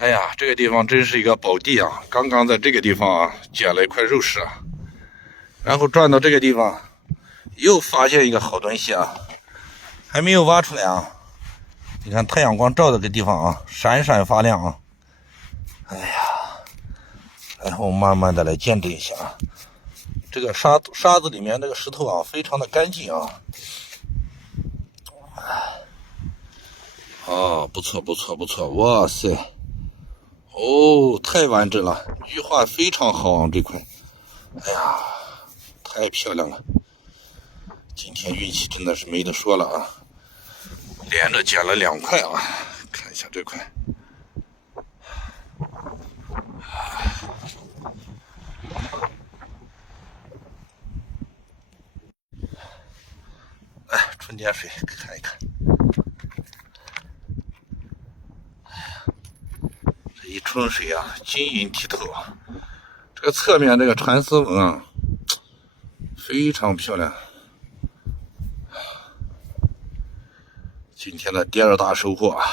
哎呀，这个地方真是一个宝地啊！刚刚在这个地方啊捡了一块肉石啊，然后转到这个地方，又发现一个好东西啊，还没有挖出来啊。你看太阳光照的这个地方啊，闪闪发亮啊。哎呀，然后慢慢的来鉴定一下啊。这个沙子里面那个石头啊，非常的干净啊。哦，不错不错不错，哇塞！哦，太完整了，绿化非常好啊，这块。哎呀，太漂亮了！今天运气真的是没得说了啊，连着捡了2块啊，看一下这块。哎，纯碱水看一看。这一冲水啊，晶莹剔透啊。这个侧面这个蚕丝纹啊，非常漂亮。今天的第2大收获啊。